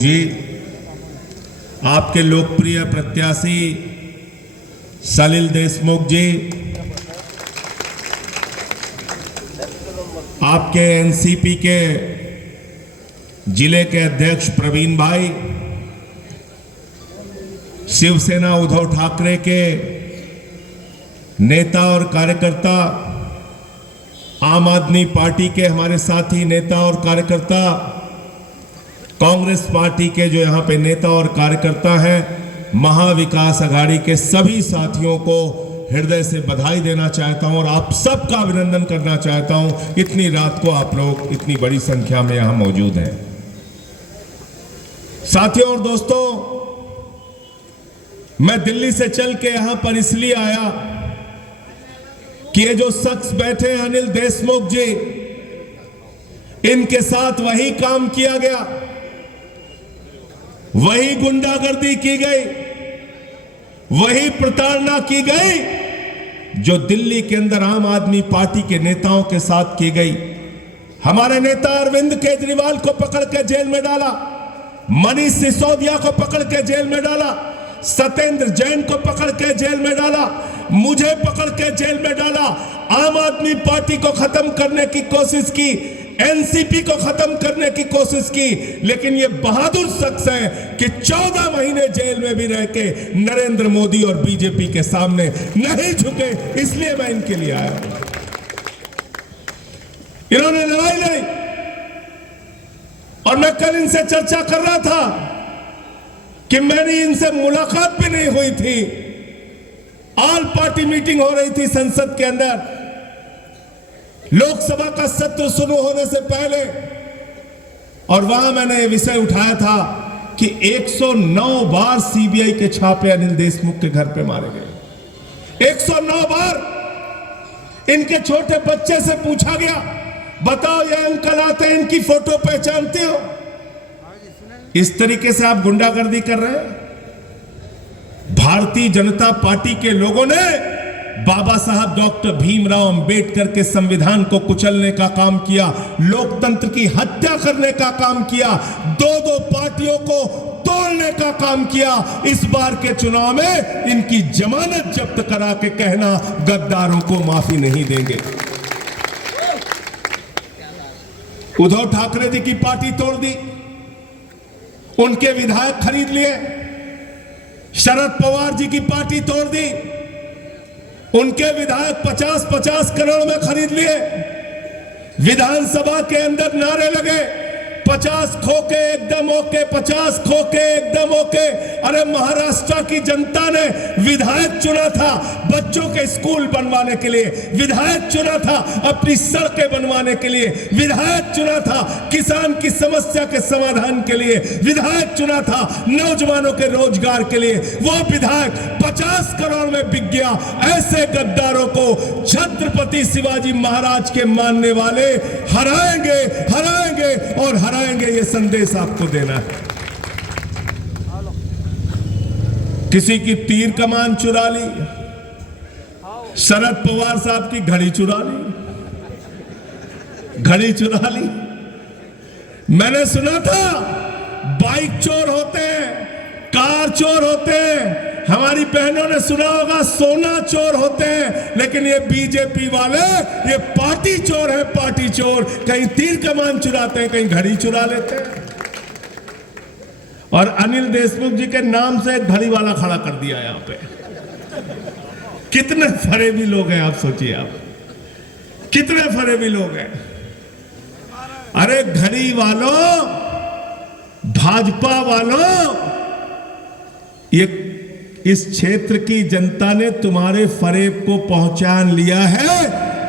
जी, आपके लोकप्रिय प्रत्याशी सलिल देशमुख जी, आपके एनसीपी के जिले के अध्यक्ष प्रवीण भाई, शिवसेना उद्धव ठाकरे के नेता और कार्यकर्ता, आम आदमी पार्टी के हमारे साथी नेता और कार्यकर्ता, कांग्रेस पार्टी के जो यहाँ पे नेता और कार्यकर्ता हैं, महाविकास अघाड़ी के सभी साथियों को हृदय से बधाई देना चाहता हूं और आप सबका अभिनंदन करना चाहता हूं। इतनी रात को आप लोग इतनी बड़ी संख्या में यहां मौजूद हैं। साथियों और दोस्तों, मैं दिल्ली से चल के यहां पर इसलिए आया कि ये जो शख्स बैठे हैं अनिल देशमुख जी, इनके साथ वही काम किया गया, वही गुंडागर्दी की गई, वही प्रताड़ना की गई जो दिल्ली के अंदर आम आदमी पार्टी के नेताओं के साथ की गई। हमारे नेता अरविंद केजरीवाल को पकड़ के जेल में डाला, मनीष सिसोदिया को पकड़ के जेल में डाला, सत्येंद्र जैन को पकड़ के जेल में डाला, मुझे पकड़ के जेल में डाला। आम आदमी पार्टी को खत्म करने की कोशिश की, एनसीपी को खत्म करने की कोशिश की, लेकिन ये बहादुर शख्स है कि 14 महीने जेल में भी रह के नरेंद्र मोदी और बीजेपी के सामने नहीं झुके। इसलिए मैं इनके लिए आया। इन्होंने लड़ाई लड़ी और मैं कल इनसे चर्चा कर रहा था कि मेरी इनसे मुलाकात भी नहीं हुई थी। ऑल पार्टी मीटिंग हो रही थी संसद के अंदर, लोकसभा का सत्र शुरू होने से पहले, और वहां मैंने विषय उठाया था कि 109 बार सीबीआई के छापे अनिल देशमुख के घर पे मारे गए। 109 बार इनके छोटे बच्चे से पूछा गया, बताओ ये अंकल आते हैं, इनकी फोटो पहचानते हो? इस तरीके से आप गुंडागर्दी कर रहे हैं। भारतीय जनता पार्टी के लोगों ने बाबा साहब डॉक्टर भीमराव अंबेडकर के संविधान को कुचलने का काम किया, लोकतंत्र की हत्या करने का काम किया, दो पार्टियों को तोड़ने का काम किया। इस बार के चुनाव में इनकी जमानत जब्त करा के कहना गद्दारों को माफी नहीं देंगे। उद्धव ठाकरे जी की पार्टी तोड़ दी, उनके विधायक खरीद लिए। शरद पवार जी की पार्टी तोड़ दी, उनके विधायक 50-50 करोड़ में खरीद लिए। विधानसभा के अंदर नारे लगे, 50 खोके एकदम ओके, 50 खोके एकदम ओके। अरे महाराष्ट्र की जनता ने विधायक चुना था बच्चों के स्कूल बनवाने के लिए, विधायक चुना था अपनी सड़कें बनवाने के लिए, विधायक चुना था किसान की समस्या के समाधान के लिए, विधायक चुना था नौजवानों के रोजगार के लिए। वो विधायक 50 करोड़ में बिक गया। ऐसे गद्दारों को छत्रपति शिवाजी महाराज के मानने वाले हराएंगे, हराएंगे और हराएंगे। ये संदेश आपको देना है। किसी की तीर कमान चुरा ली, शरद पवार साहब की घड़ी चुरा ली, घड़ी चुरा ली। मैंने सुना था बाइक चोर होते हैं, कार चोर होते हैं, हमारी बहनों ने सुना होगा सोना चोर होते हैं, लेकिन ये बीजेपी वाले ये पार्टी चोर है, पार्टी चोर। कहीं तीर कमान चुराते हैं, कहीं घड़ी चुरा लेते हैं। और अनिल देशमुख जी के नाम से एक घड़ी वाला खड़ा कर दिया यहां पे। कितने फरेबी लोग हैं आप सोचिए, आप कितने फरेबी लोग हैं। अरे घड़ी वालों, भाजपा वालों, ये इस क्षेत्र की जनता ने तुम्हारे फरेब को पहचान लिया है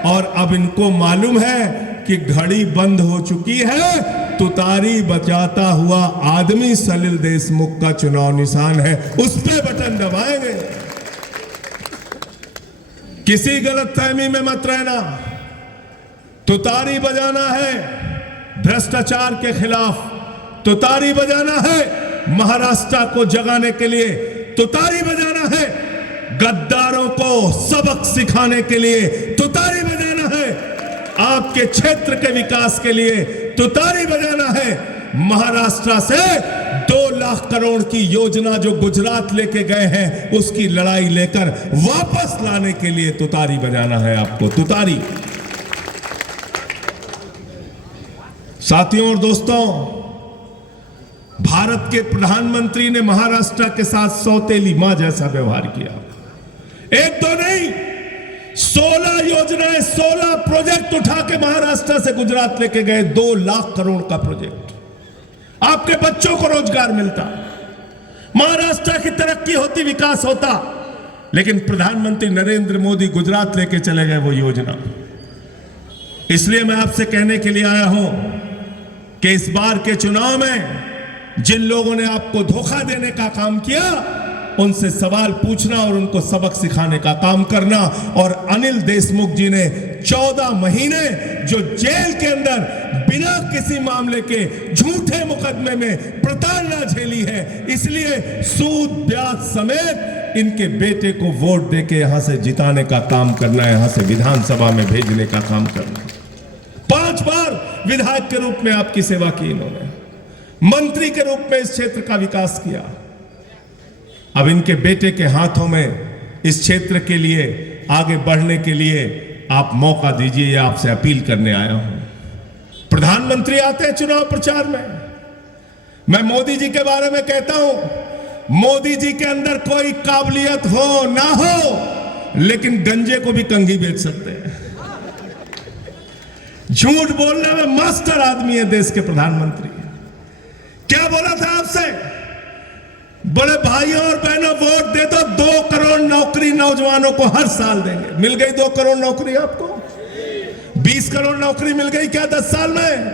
और अब इनको मालूम है कि घड़ी बंद हो चुकी है। तुतारी बचाता हुआ आदमी सलिल देशमुख का चुनाव निशान है, उस पे बटन दबाएंगे। किसी गलतफहमी में मत रहना। तुतारी बजाना है भ्रष्टाचार के खिलाफ, तुतारी बजाना है महाराष्ट्र को जगाने के लिए, तुतारी बजाना है गद्दारों को सबक सिखाने के लिए, तुतारी बजाना है आपके क्षेत्र के विकास के लिए, तुतारी बजाना है महाराष्ट्र से करोड़ की योजना जो गुजरात लेके गए हैं, उसकी लड़ाई लेकर वापस लाने के लिए तुतारी बजाना है आपको, तुतारी। साथियों और दोस्तों, भारत के प्रधानमंत्री ने महाराष्ट्र के साथ सौतेली मां जैसा व्यवहार किया। एक दो नहीं, 16 योजनाएं, 16 प्रोजेक्ट उठा के महाराष्ट्र से गुजरात लेके गए। 2 लाख करोड़ का प्रोजेक्ट। आपके बच्चों को रोजगार मिलता, महाराष्ट्र की तरक्की होती, विकास होता। लेकिन प्रधानमंत्री नरेंद्र मोदी गुजरात लेके चले गए वो योजना। इसलिए मैं आपसे कहने के लिए आया हूं कि इस बार के चुनाव में जिन लोगों ने आपको धोखा देने का काम किया, उनसे सवाल पूछना और उनको सबक सिखाने का काम करना। और अनिल देशमुख जी ने 14 महीने जो जेल के अंदर बिना किसी मामले के झूठे मुकदमे में प्रताड़ना झेली है, इसलिए सूद ब्याज समेत इनके बेटे को वोट देके यहां से जिताने का काम करना है, यहां से विधानसभा में भेजने का काम करना। 5 बार विधायक के रूप में आपकी सेवा की इन्होंने, मंत्री के रूप में इस क्षेत्र का विकास किया। अब इनके बेटे के हाथों में इस क्षेत्र के लिए आगे बढ़ने के लिए आप मौका दीजिए, ये आपसे अपील करने आया हूं। प्रधानमंत्री आते हैं चुनाव प्रचार में, मैं मोदी जी के बारे में कहता हूं, मोदी जी के अंदर कोई काबिलियत हो ना हो, लेकिन गंजे को भी कंघी बेच सकते हैं। झूठ बोलने में मास्टर आदमी है देश के प्रधानमंत्री। क्या बोला था आपसे? बड़े भाइयों और बहनों, वोट दे दो, 2 करोड़ नौकरी नौजवानों को हर साल देंगे। मिल गई 2 करोड़ नौकरी आपको? 20 करोड़ नौकरी मिल गई क्या 10 साल में?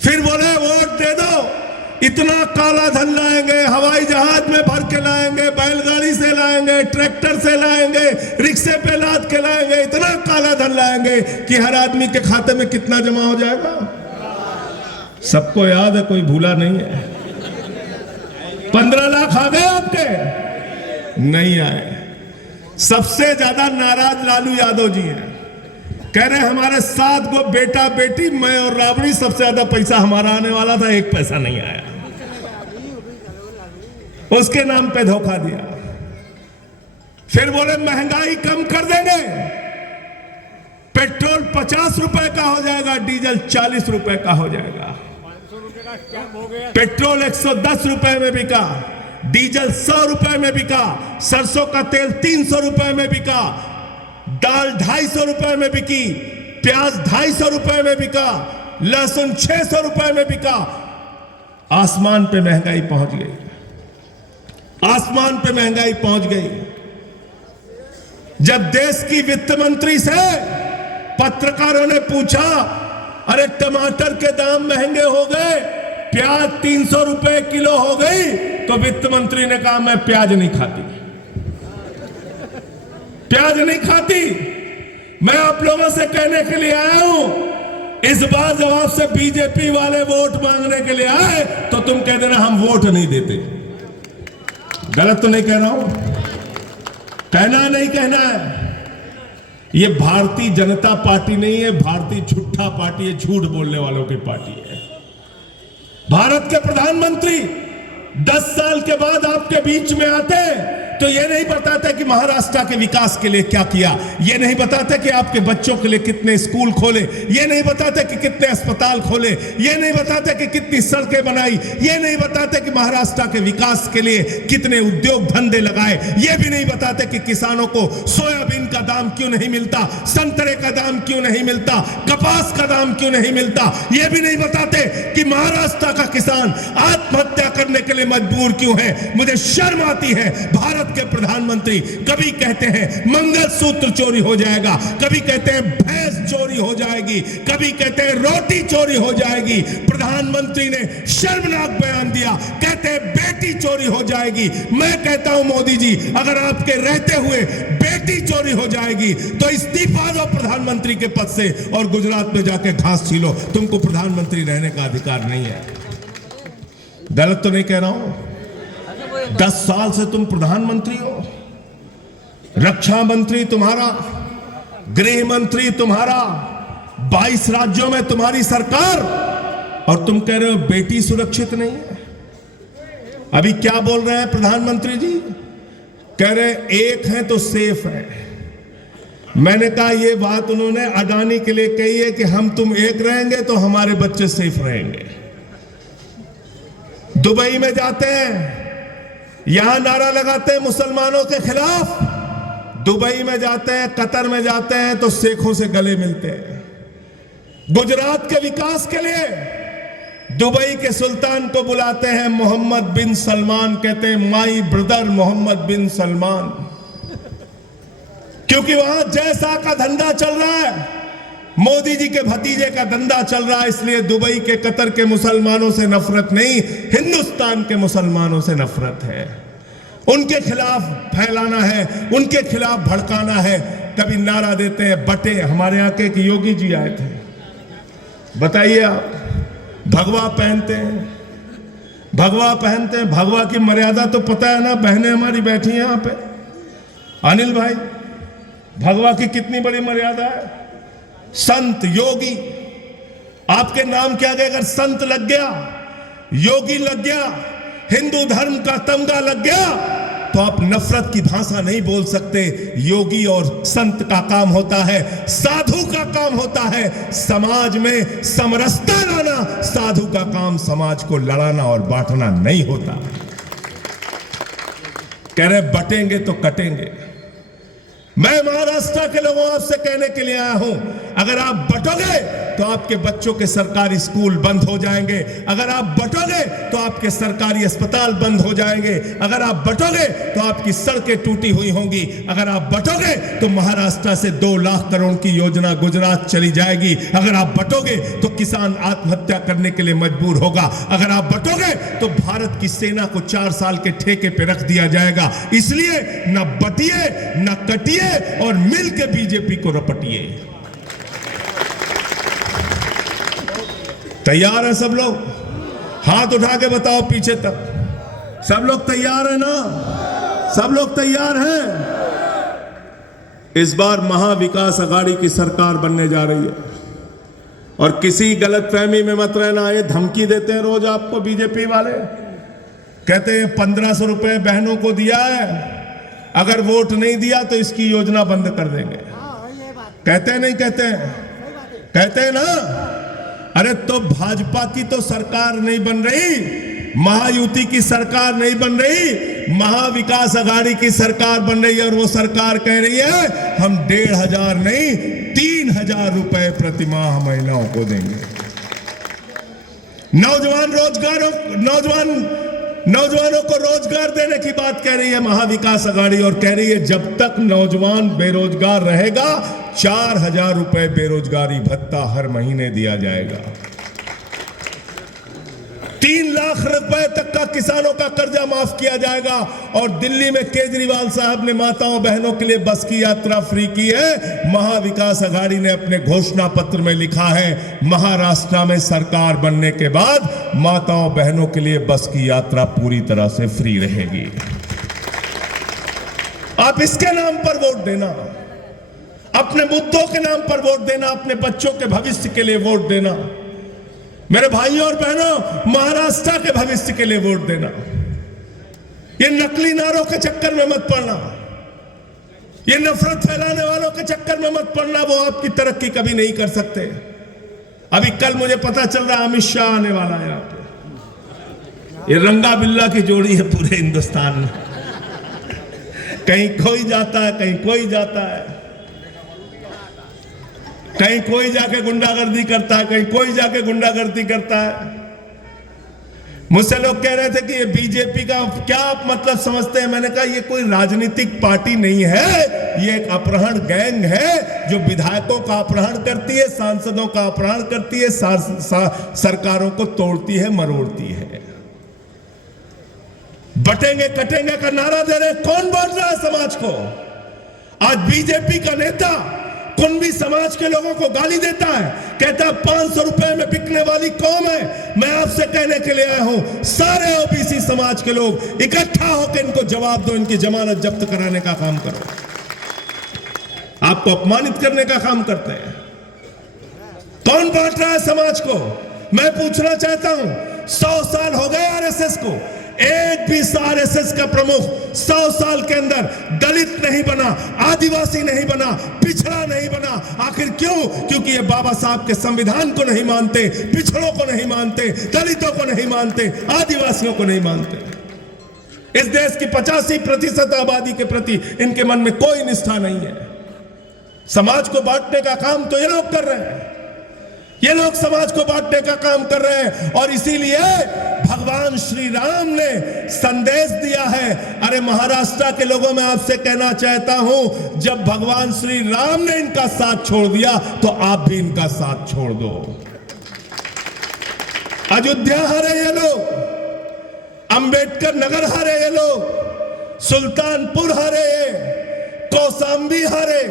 फिर बोले वोट दे दो, इतना काला धन लाएंगे, हवाई जहाज में भर के लाएंगे, बैलगाड़ी से लाएंगे, ट्रैक्टर से लाएंगे, रिक्शे पे लाद के लाएंगे, इतना काला धन लाएंगे कि हर आदमी के खाते में कितना जमा हो जाएगा? सबको याद है, कोई भूला नहीं है। 15 लाख आ गए आपके? नहीं आए। सबसे ज्यादा नाराज लालू यादव जी हैं। कह रहे हमारे 7 गो बेटा बेटी, मैं और राबड़ी, सबसे ज्यादा पैसा हमारा आने वाला था, 1 पैसा नहीं आया। उसके नाम पे धोखा दिया। फिर बोले महंगाई कम कर देंगे, पेट्रोल 50 रुपए का हो जाएगा, डीजल 40 रुपए का हो जाएगा। पेट्रोल 110 रुपए में बिका, डीजल 100 रुपए में बिका, सरसों का तेल 300 रुपए में बिका, दाल 250 रुपए में बिकी, प्याज 250 रुपए में बिका, लहसुन 600 रुपए में बिका। आसमान पे महंगाई पहुंच गई, आसमान पे महंगाई पहुंच गई। जब देश की वित्त मंत्री से पत्रकारों ने पूछा, अरे टमाटर के दाम महंगे हो गए, प्याज 300 रुपए किलो हो गई, तो वित्त मंत्री ने कहा मैं प्याज नहीं खाती, प्याज नहीं खाती। मैं आप लोगों से कहने के लिए आया हूं, इस बार जब आपसे बीजेपी वाले वोट मांगने के लिए आए तो तुम कह देना हम वोट नहीं देते। गलत तो नहीं कह रहा हूं? कहना नहीं कहना है। ये भारतीय जनता पार्टी नहीं है, भारतीय झूठा पार्टी है, झूठ बोलने वालों की पार्टी है। भारत के प्रधानमंत्री 10 साल के बाद आपके बीच में आते तो ये नहीं बताते कि महाराष्ट्र के विकास के लिए क्या किया, ये नहीं बताते कि आपके बच्चों के लिए कितने स्कूल खोले, ये नहीं बताते कि कितने अस्पताल खोले, ये नहीं बताते कि कितनी सड़कें बनाई, ये नहीं बताते कि महाराष्ट्र के विकास के लिए कितने उद्योग धंधे लगाए, ये भी नहीं बताते कि किसानों को सोयाबीन का दाम क्यों नहीं मिलता, संतरे का दाम क्यों नहीं मिलता, कपास का दाम क्यों नहीं मिलता, ये भी नहीं बताते कि महाराष्ट्र का किसान आत्महत्या करने के लिए मजबूर क्यों है। मुझे शर्म आती है, भारत के प्रधानमंत्री कभी कहते हैं मंगलसूत्र चोरी हो जाएगा, कभी कहते हैं भैंस चोरी हो जाएगी, कभी कहते हैं रोटी चोरी हो जाएगी। प्रधानमंत्री ने शर्मनाक बयान दिया, कहते हैं बेटी चोरी हो जाएगी। मैं कहता हूं मोदी जी, अगर आपके रहते हुए बेटी चोरी हो जाएगी तो इस्तीफा दो प्रधानमंत्री के पद से और गुजरात में जाके घास छीलो, तुमको प्रधानमंत्री रहने का अधिकार नहीं है। गलत तो नहीं कह रहा हूं? 10 साल से तुम प्रधानमंत्री हो, रक्षा मंत्री तुम्हारा, गृह मंत्री तुम्हारा, 22 राज्यों में तुम्हारी सरकार, और तुम कह रहे हो बेटी सुरक्षित नहीं है। अभी क्या बोल रहे हैं प्रधानमंत्री जी? कह रहे एक हैं तो सेफ है। मैंने कहा ये बात उन्होंने अडानी के लिए कही है कि हम तुम एक रहेंगे तो हमारे बच्चे सेफ रहेंगे। दुबई में जाते हैं, यहां नारा लगाते हैं मुसलमानों के खिलाफ, दुबई में जाते हैं, कतर में जाते हैं तो शेखों से गले मिलते हैं। गुजरात के विकास के लिए दुबई के सुल्तान को बुलाते हैं मोहम्मद बिन सलमान, कहते हैं माई ब्रदर मोहम्मद बिन सलमान, क्योंकि वहां जैसा का धंधा चल रहा है, मोदी जी के भतीजे का धंधा चल रहा है। इसलिए दुबई के, कतर के मुसलमानों से नफरत नहीं, हिंदुस्तान के मुसलमानों से नफरत है। उनके खिलाफ फैलाना है, उनके खिलाफ भड़काना है। कभी नारा देते हैं बटे। हमारे यहाँ के एक योगी जी आए थे, बताइए आप, भगवा पहनते हैं, भगवा पहनते हैं। भगवा की मर्यादा तो पता है ना, बहनें हमारी बैठी हैं यहां पे। अनिल भाई, भगवा की कितनी बड़ी मर्यादा है। संत, योगी, आपके नाम क्या गए? अगर संत लग गया, योगी लग गया, हिंदू धर्म का तमगा लग गया, तो आप नफरत की भाषा नहीं बोल सकते। योगी और संत का काम होता है, साधु का काम होता है समाज में समरसता लाना। साधु का काम समाज को लड़ाना और बांटना नहीं होता। कह रहे बटेंगे तो कटेंगे। मैं महाराष्ट्र के लोगों आपसे कहने के लिए आया हूं, अगर आप बटोगे तो आपके बच्चों के सरकारी स्कूल बंद हो जाएंगे। अगर आप बटोगे तो आपके सरकारी अस्पताल बंद हो जाएंगे। अगर आप बटोगे तो आपकी सड़कें टूटी हुई होंगी। अगर आप बटोगे तो महाराष्ट्र से 2 लाख करोड़ की योजना गुजरात चली जाएगी। अगर आप बटोगे तो किसान आत्महत्या करने के लिए मजबूर होगा। अगर आप बटोगे तो भारत की सेना को 4 साल के ठेके पे रख दिया जाएगा। इसलिए न बटिए, न कटिए और मिल के बीजेपी को रपटिए। तैयार है सब लोग? हाथ उठा के बताओ पीछे तक। सब लोग तैयार है ना? सब लोग तैयार हैं? इस बार महाविकास अघाड़ी की सरकार बनने जा रही है। और किसी गलतफहमी में मत रहना। ये धमकी देते हैं रोज आपको बीजेपी वाले, कहते हैं 1500 रुपए बहनों को दिया है, अगर वोट नहीं दिया तो इसकी योजना बंद कर देंगे। कहते हैं नहीं कहते हैं? कहते हैं ना। अरे तो भाजपा की तो सरकार नहीं बन रही, महायुति की सरकार नहीं बन रही, महाविकास अघाड़ी की सरकार बन रही है। और वो सरकार कह रही है हम 1500 नहीं 3000 रुपए प्रति माह महिलाओं को देंगे। नौजवानों को रोजगार देने की बात कह रही है महाविकास अघाड़ी, और कह रही है जब तक नौजवान बेरोजगार रहेगा 4000 रुपए बेरोजगारी भत्ता हर महीने दिया जाएगा। 3 लाख रुपए तक का किसानों का कर्जा माफ किया जाएगा। और दिल्ली में केजरीवाल साहब ने माताओं बहनों के लिए बस की यात्रा फ्री की है। महाविकास अघाड़ी ने अपने घोषणा पत्र में लिखा है महाराष्ट्र में सरकार बनने के बाद माताओं बहनों के लिए बस की यात्रा पूरी तरह से फ्री रहेगी। आप इसके नाम पर वोट देना, अपने मुद्दों के नाम पर वोट देना, अपने बच्चों के भविष्य के लिए वोट देना। मेरे भाइयों और बहनों, महाराष्ट्र के भविष्य के लिए वोट देना। ये नकली नारों के चक्कर में मत पड़ना, ये नफरत फैलाने वालों के चक्कर में मत पड़ना। वो आपकी तरक्की कभी नहीं कर सकते। अभी कल मुझे पता चल रहा है अमित शाह आने वाला है यहाँ पे। ये रंगा बिल्ला की जोड़ी है पूरे हिंदुस्तान में। कहीं कोई जाता है, कहीं कोई जाता है, कहीं कोई जाके गुंडागर्दी करता है, कहीं कोई जाके गुंडागर्दी करता है। मुझसे लोग कह रहे थे कि ये बीजेपी का क्या आप मतलब समझते हैं? मैंने कहा ये कोई राजनीतिक पार्टी नहीं है, ये एक अपहरण गैंग है जो विधायकों का अपहरण करती है, सांसदों का अपहरण करती है, सरकारों को तोड़ती है, मरोड़ती है। बटेंगे कटेंगे का नारा दे रहे, कौन बांट रहा है समाज को? आज बीजेपी का नेता कुंभी समाज के लोगों को गाली देता है, कहता है 500 रुपए में बिकने वाली कौम है। मैं आपसे कहने के लिए आया हूं, सारे ओबीसी समाज के लोग इकट्ठा होकर इनको जवाब दो, इनकी जमानत जब्त कराने का काम करो। आपको अपमानित करने का काम करते हैं। कौन बांट रहा है समाज को? मैं पूछना चाहता हूं, 100 साल हो गए आरएसएस को, एक भी आरएसएस का प्रमुख 100 साल के अंदर दलित नहीं बना, आदिवासी नहीं बना, पिछड़ा नहीं बना। आखिर क्यों? क्योंकि ये बाबा साहब के संविधान को नहीं मानते, पिछड़ों को नहीं मानते, दलितों को नहीं मानते, आदिवासियों को नहीं मानते। इस देश की 85% आबादी के प्रति इनके मन में कोई निष्ठा नहीं है। समाज को बांटने का काम तो ये लोग कर रहे हैं, ये लोग समाज को बांटने का काम कर रहे हैं। और इसीलिए भगवान श्री राम ने संदेश दिया है। अरे महाराष्ट्र के लोगों में आपसे कहना चाहता हूं, जब भगवान श्री राम ने इनका साथ छोड़ दिया तो आप भी इनका साथ छोड़ दो। अयोध्या हारे ये लोग, अंबेडकर नगर हारे ये लोग, सुल्तानपुर हारे ये, कौशाम्बी हारे,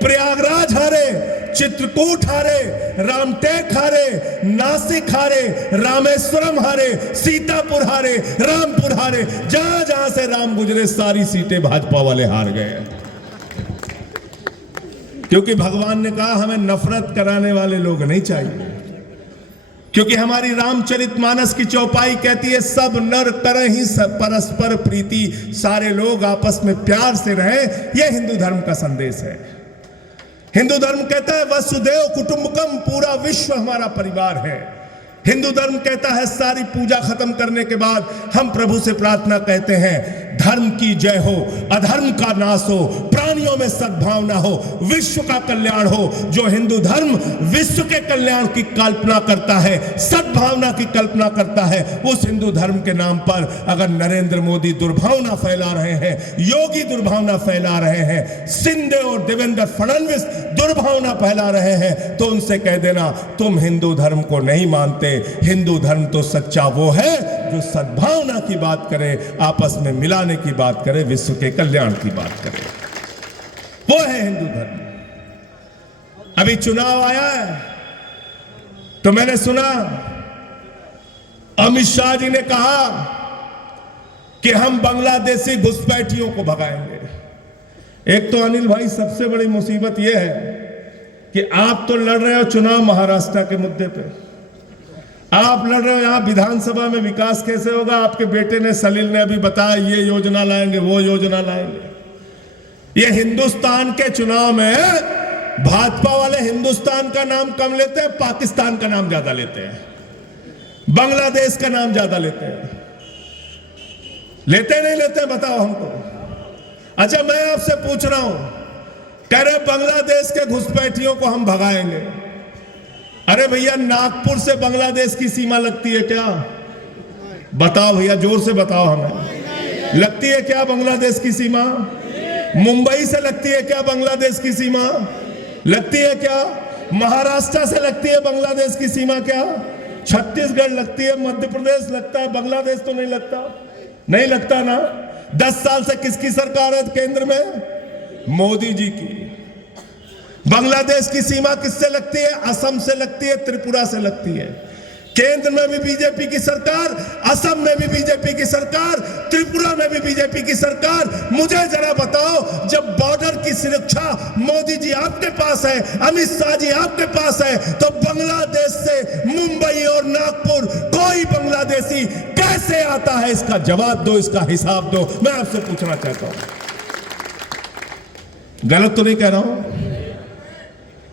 प्रयागराज हारे, चित्रकूट हारे, रामटेक हारे, नासिक हारे, रामेश्वरम हारे, सीतापुर हारे, रामपुर हारे। जहां जहां से राम गुजरे सारी सीटें भाजपा वाले हार गए। क्योंकि भगवान ने कहा हमें नफरत कराने वाले लोग नहीं चाहिए। क्योंकि हमारी रामचरितमानस की चौपाई कहती है सब नर करें ही परस्पर प्रीति, सारे लोग आपस में प्यार से रहें। यह हिंदू धर्म का संदेश है। हिंदू धर्म कहता है वसुदेव कुटुंबकम, पूरा विश्व हमारा परिवार है। हिंदू धर्म कहता है सारी पूजा खत्म करने के बाद हम प्रभु से प्रार्थना कहते हैं धर्म की जय हो, अधर्म का नाश हो, प्राणियों में सद्भावना हो, विश्व का कल्याण हो। जो हिंदू धर्म विश्व के कल्याण की कल्पना करता है, सद्भावना की कल्पना करता है, उस हिंदू धर्म के नाम पर अगर नरेंद्र मोदी दुर्भावना फैला रहे हैं, योगी दुर्भावना फैला रहे हैं, शिंदे और देवेंद्र फडणवीस दुर्भावना फैला रहे हैं, तो उनसे कह देना तुम हिंदू धर्म को नहीं मानते। हिंदू धर्म तो सच्चा वो है जो सद्भावना की बात करे, आपस में मिलाने की बात करे, विश्व के कल्याण की बात करे, वो है हिंदू धर्म। अभी चुनाव आया है तो मैंने सुना अमित शाह जी ने कहा कि हम बांग्लादेशी घुसपैठियों को भगाएंगे। एक तो अनिल भाई सबसे बड़ी मुसीबत यह है कि आप तो लड़ रहे हो चुनाव महाराष्ट्र के मुद्दे पे, आप लड़ रहे हो यहां विधानसभा में विकास कैसे होगा। आपके बेटे ने सलील ने अभी बताया ये योजना लाएंगे, वो योजना लाएंगे। ये हिंदुस्तान के चुनाव में भाजपा वाले हिंदुस्तान का नाम कम लेते हैं, पाकिस्तान का नाम ज्यादा लेते हैं, बांग्लादेश का नाम ज्यादा लेते हैं। लेते नहीं लेते बताओ हमको। अच्छा मैं आपसे पूछ रहा हूं, कह रहे बांग्लादेश के घुसपैठियों को हम भगाएंगे। अरे भैया नागपुर से बांग्लादेश की सीमा लगती है क्या? बताओ भैया, जोर से बताओ हमें, लगती है क्या बांग्लादेश की सीमा? मुंबई से लगती है क्या बांग्लादेश की सीमा? लगती है क्या? महाराष्ट्र से लगती है बांग्लादेश की सीमा क्या? छत्तीसगढ़ लगती है, मध्य प्रदेश लगता है, बांग्लादेश तो नहीं लगता। नहीं लगता ना। 10 साल से किसकी सरकार है केंद्र में? मोदी जी की। बांग्लादेश की सीमा किससे लगती है? असम से लगती है, त्रिपुरा से लगती है। केंद्र में भी बीजेपी की सरकार, असम में भी बीजेपी की सरकार, त्रिपुरा में भी बीजेपी की सरकार। मुझे जरा बताओ, जब बॉर्डर की सुरक्षा मोदी जी आपके पास है, अमित शाह जी आपके पास है, तो बांग्लादेश से मुंबई और नागपुर कोई बांग्लादेशी कैसे आता है? इसका जवाब दो, इसका हिसाब दो। मैं आपसे पूछना चाहता हूं, गलत तो नहीं कह रहा हूं?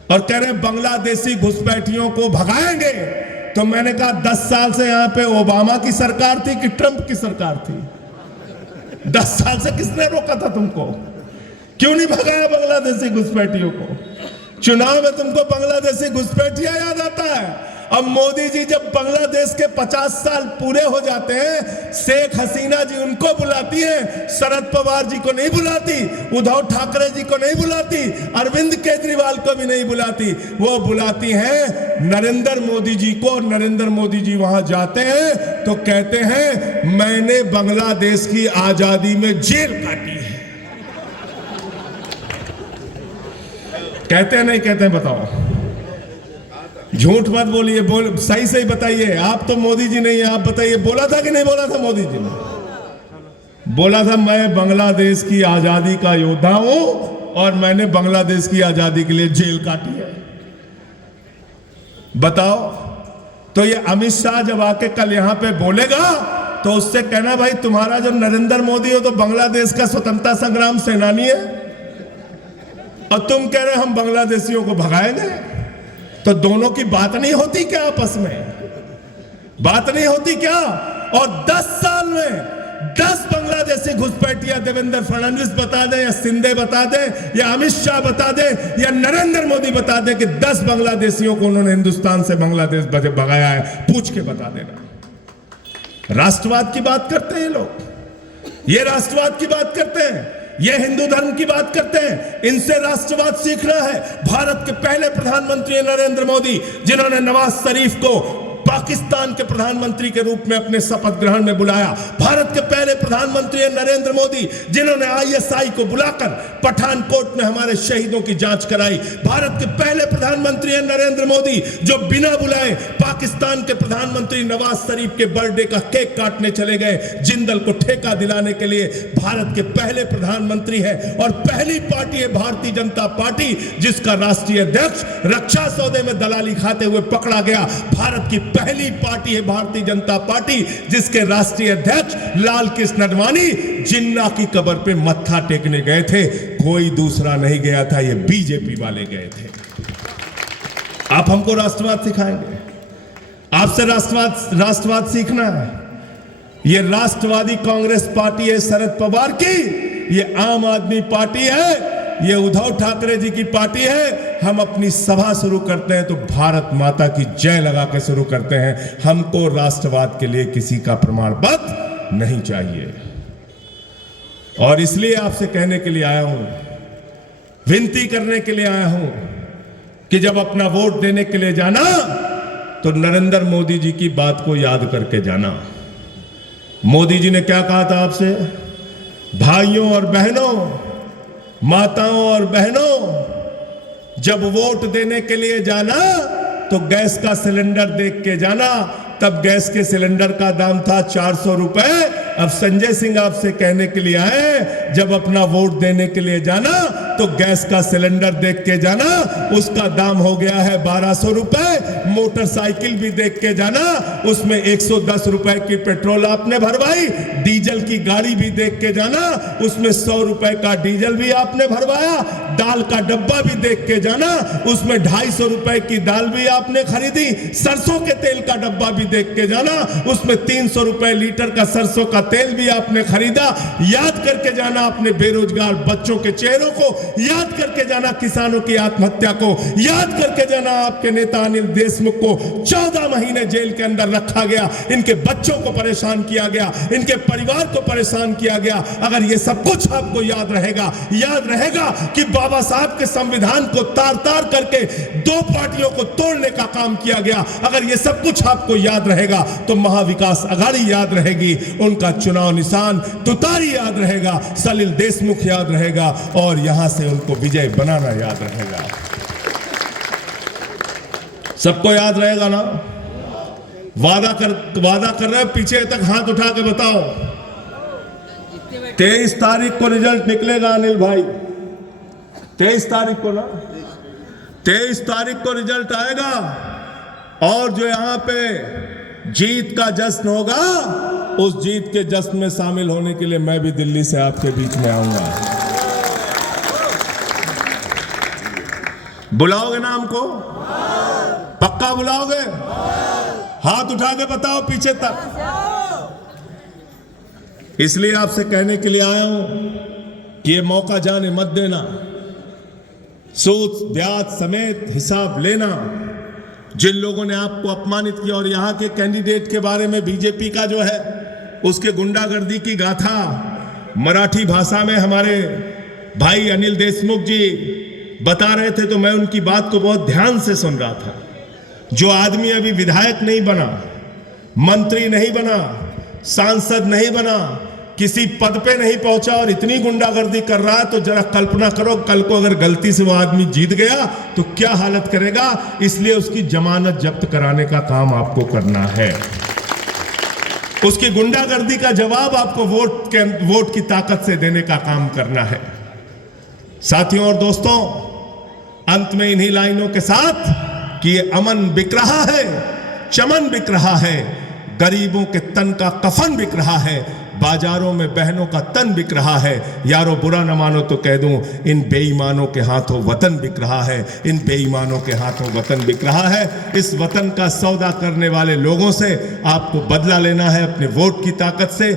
और कह रहे बांग्लादेशी घुसपैठियों को भगाएंगे। तो मैंने कहा 10 साल से यहां पे ओबामा की सरकार थी कि ट्रंप की सरकार थी? 10 साल से किसने रोका था तुमको? क्यों नहीं भगाया बांग्लादेशी घुसपैठियों को? चुनाव में तुमको बांग्लादेशी घुसपैठिया याद आता है। अब मोदी जी जब बांग्लादेश के 50 साल पूरे हो जाते हैं, शेख हसीना जी उनको बुलाती हैं, शरद पवार जी को नहीं बुलाती, उद्धव ठाकरे जी को नहीं बुलाती, अरविंद केजरीवाल को भी नहीं बुलाती। वो बुलाती हैं नरेंद्र मोदी जी को। नरेंद्र मोदी जी वहां जाते हैं तो कहते हैं मैंने बांग्लादेश की आजादी में जेल काटी है। कहते हैं नहीं कहते हैं? बताओ, झूठ मत बोलिए, सही सही बताइए। आप तो मोदी जी नहीं है, आप बताइए बोला था कि नहीं बोला था? मोदी जी ने बोला था मैं बांग्लादेश की आजादी का योद्धा हूं और मैंने बांग्लादेश की आजादी के लिए जेल काटी है। बताओ, तो ये अमित शाह जब आके कल यहां पे बोलेगा तो उससे कहना भाई तुम्हारा जो नरेंद्र मोदी हो तो बांग्लादेश का स्वतंत्रता संग्राम सेनानी है और तुम कह रहे हम बांग्लादेशियों को भगाएंगे। तो दोनों की बात नहीं होती क्या? आपस में बात नहीं होती क्या? और 10 साल में 10 बांग्लादेशी घुसपैठिया देवेंद्र फडणवीस बता दे या शिंदे बता दे या अमित शाह बता दे या नरेंद्र मोदी बता दे कि 10 बांग्लादेशियों को उन्होंने हिंदुस्तान से बांग्लादेश भगाया है, पूछ के बता देना। राष्ट्रवाद की बात करते हैं ये लोग, ये राष्ट्रवाद की बात करते हैं, ये हिंदू धर्म की बात करते हैं। इनसे राष्ट्रवाद सीखना है। भारत के पहले प्रधानमंत्री नरेंद्र मोदी, जिन्होंने नवाज शरीफ को पाकिस्तान के प्रधानमंत्री के रूप में अपने शपथ ग्रहण में बुलाया। भारत के पहले प्रधानमंत्री नरेंद्र मोदी, जिन्होंने आईएसआई को बुलाकर पठानकोट में हमारे शहीदों की जांच कराई। भारत के पहले प्रधानमंत्री नरेंद्र मोदी, जो बिना बुलाए पाकिस्तान के प्रधानमंत्री नवाज शरीफ के बर्थडे का केक काटने चले गए, जिंदल को ठेका दिलाने के लिए। भारत के पहले प्रधानमंत्री है और पहली पार्टी है भारतीय जनता पार्टी, जिसका राष्ट्रीय अध्यक्ष रक्षा सौदे में दलाली खाते हुए पकड़ा गया। भारत की पहली पार्टी है भारतीय जनता पार्टी, जिसके राष्ट्रीय अध्यक्ष लाल कृष्ण आडवाणी जिन्ना की कब्र पे मत्था टेकने गए थे। कोई दूसरा नहीं गया था, ये बीजेपी वाले गए थे। आप हमको राष्ट्रवाद सिखाएंगे? आपसे राष्ट्रवाद सीखना है। ये राष्ट्रवादी कांग्रेस पार्टी है शरद पवार की, ये आम आदमी पार्टी है, ये उद्धव ठाकरे जी की पार्टी है। हम अपनी सभा शुरू करते हैं तो भारत माता की जय लगा के शुरू करते हैं। हमको राष्ट्रवाद के लिए किसी का प्रमाण पत्र नहीं चाहिए। और इसलिए आपसे कहने के लिए आया हूं, विनती करने के लिए आया हूं कि जब अपना वोट देने के लिए जाना तो नरेंद्र मोदी जी की बात को याद करके जाना। मोदी जी ने क्या कहा था आपसे? भाइयों और बहनों, माताओं और बहनों, जब वोट देने के लिए जाना तो गैस का सिलेंडर देख के जाना। तब गैस के सिलेंडर का दाम था 400 रुपए। अब संजय सिंह आपसे कहने के लिए आए, जब अपना वोट देने के लिए जाना तो गैस का सिलेंडर देख के जाना, उसका दाम हो गया है 1200 रुपए। मोटरसाइकिल भी देख के जाना, उसमें 110 रुपए की पेट्रोल आपने भरवाई। डीजल की गाड़ी भी देख के जाना, उसमें 100 रुपए का डीजल भी आपने भरवाया। दाल का डब्बा भी देख के जाना, उसमें 250 रुपए की दाल भी आपने खरीदी। सरसों के तेल का डब्बा भी देख के जाना, उसमें 300 रुपए लीटर का सरसों का तेल भी आपने खरीदा। याद करके जाना अपने बेरोजगार बच्चों के चेहरों को, याद करके जाना किसानों की आत्महत्या को, याद करके जाना आपके नेता अनिल देशमुख को 14 महीने जेल के अंदर रखा गया, इनके बच्चों को परेशान किया गया, इनके परिवार को परेशान किया गया। अगर ये सब कुछ आपको याद रहेगा कि बाबा साहब के संविधान को तार तार करके 2 पार्टियों को तोड़ने का काम किया गया, अगर ये सब कुछ आपको याद रहेगा तो महाविकास आघाड़ी याद रहेगी, उनका चुनाव निशान तुतारी याद रहेगा, सलिल देशमुख याद रहेगा और यहां से उनको विजय बनाना याद रहेगा। सबको याद रहेगा ना? वादा कर रहे हो? पीछे तक हाथ उठा के बताओ। 23 तारीख को रिजल्ट निकलेगा अनिल भाई, 23 तारीख को ना, 23 तारीख को रिजल्ट आएगा और जो यहां पे जीत का जश्न होगा, उस जीत के जश्न में शामिल होने के लिए मैं भी दिल्ली से आपके बीच में आऊंगा। बुलाओगे ना हमको? पक्का बुलाओगे? हाथ उठा के बताओ पीछे तक। इसलिए आपसे कहने के लिए आया हूं कि ये मौका जाने मत देना। सूद ब्याज समेत हिसाब लेना। जिन लोगों ने आपको अपमानित किया, और यहां के कैंडिडेट के बारे में बीजेपी का जो है उसके गुंडागर्दी की गाथा मराठी भाषा में हमारे भाई अनिल देशमुख जी बता रहे थे, तो मैं उनकी बात को बहुत ध्यान से सुन रहा था। जो आदमी अभी विधायक नहीं बना, मंत्री नहीं बना, सांसद नहीं बना, किसी पद पे नहीं पहुंचा और इतनी गुंडागर्दी कर रहा है, तो जरा कल्पना करो कल को अगर गलती से वो आदमी जीत गया तो क्या हालत करेगा। इसलिए उसकी जमानत जब्त कराने का काम आपको करना है। उसकी गुंडागर्दी का जवाब आपको वोट की ताकत से देने का काम करना है। साथियों और दोस्तों, अंत में इन्हीं लाइनों के साथ कि ये अमन बिक रहा है, चमन बिक रहा है, गरीबों के तन का कफन बिक रहा है, बाजारों में बहनों का तन बिक रहा है। यारो बुरा न मानो तो कह दूं, इन बेईमानों के हाथों वतन बिक रहा है, इन बेईमानों के हाथों वतन बिक रहा है। इस वतन का सौदा करने वाले लोगों से आपको बदला लेना है अपने वोट की ताकत से।